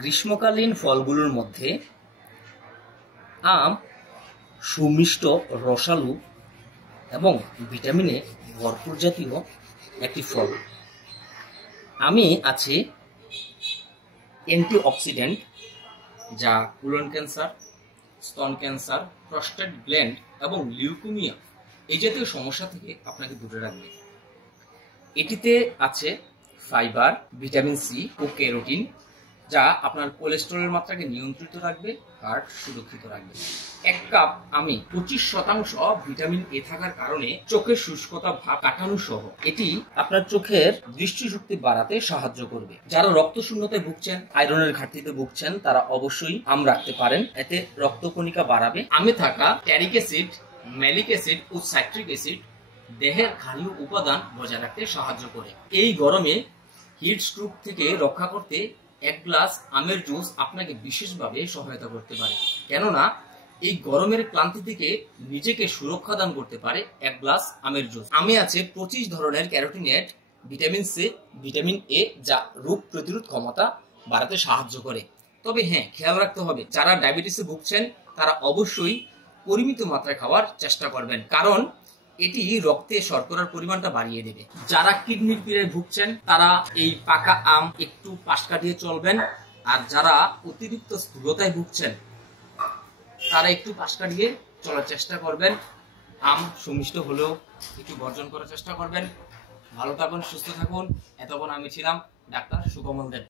গ্রীষ্মকালীন ফলগুলোর মধ্যে আম সুমিষ্ট, রসালো এবং ভিটামিনে ভরপুর জাতীয় একটি ফল। আমে আছে অ্যান্টিঅক্সিডেন্ট যা কোলন ক্যান্সার, স্তন ক্যান্সার, প্রস্টেট গ্ল্যান্ড এবং লিউকেমিয়া এই জাতীয় সমস্যা থেকে আপনাকে দূরে রাখবে। এটিতে আছে ফাইবার, ভিটামিন সি ও ক্যারোটিন যা আপনার কোলেস্টেরলের মাত্রাকে নিয়ন্ত্রিত রাখবে, হার্ট সুরক্ষিত রাখবে। এক কাপ আমে 25% ভিটামিন এ থাকার কারণে চোখের শুষ্কতা ভাব কাটানো সহ এটি আপনার চোখের দৃষ্টিশক্তি বাড়াতে সাহায্য করবে। যারা রক্তশূন্যতায় ভুগছেন, আয়রনের ঘাটতিতে ভুগছেন, তারা অবশ্যই আম রাখতে পারেন, এতে রক্তকণিকা বাড়াবে। আমে থাকা ট্যারিক অ্যাসিড, ম্যালিক অ্যাসিড ও সাইট্রিক অ্যাসিড দেহের ক্ষারীয় উপাদান বজায় রাখতে সাহায্য করে। এই গরমে হিট স্ট্রোক থেকে রক্ষা করতে এক গ্লাস আমের জুস আপনাকে বিশেষভাবে সহায়তা করতে পারে, কেননা এই গরমের ক্লান্তি থেকে নিজেকে সুরক্ষা দান করতে পারে এক গ্লাস আমের জুস। আমে আছে 25 ধরনের ক্যারোটিনেট, ভিটামিন সি, ভিটামিন এ যা রোগ প্রতিরোধ ক্ষমতা বাড়াতে সাহায্য করে। তবে হ্যাঁ, খেয়াল রাখতে হবে, যারা ডায়াবেটিসে ভুগছেন তারা অবশ্যই পরিমিত মাত্রায় খাওয়ার চেষ্টা করবেন, কারণ এটি রক্তে শর্করার পরিমাণটা বাড়িয়ে দেবে। যারা কিডনির পীড়ায় ভুগছেন তারা এই পাকা আম একটু পাশ কাটিয়ে চলবেন, আর যারা অতিরিক্ত স্থূলতায় ভুগছেন তারা একটু পাশ কাটিয়ে চলার চেষ্টা করবেন। আম সুমিষ্ট হলেও একটু বর্জন করার চেষ্টা করবেন। ভালো থাকুন, সুস্থ থাকুন। এতক্ষণ আমি ছিলাম ডাক্তার সুকমল দেব।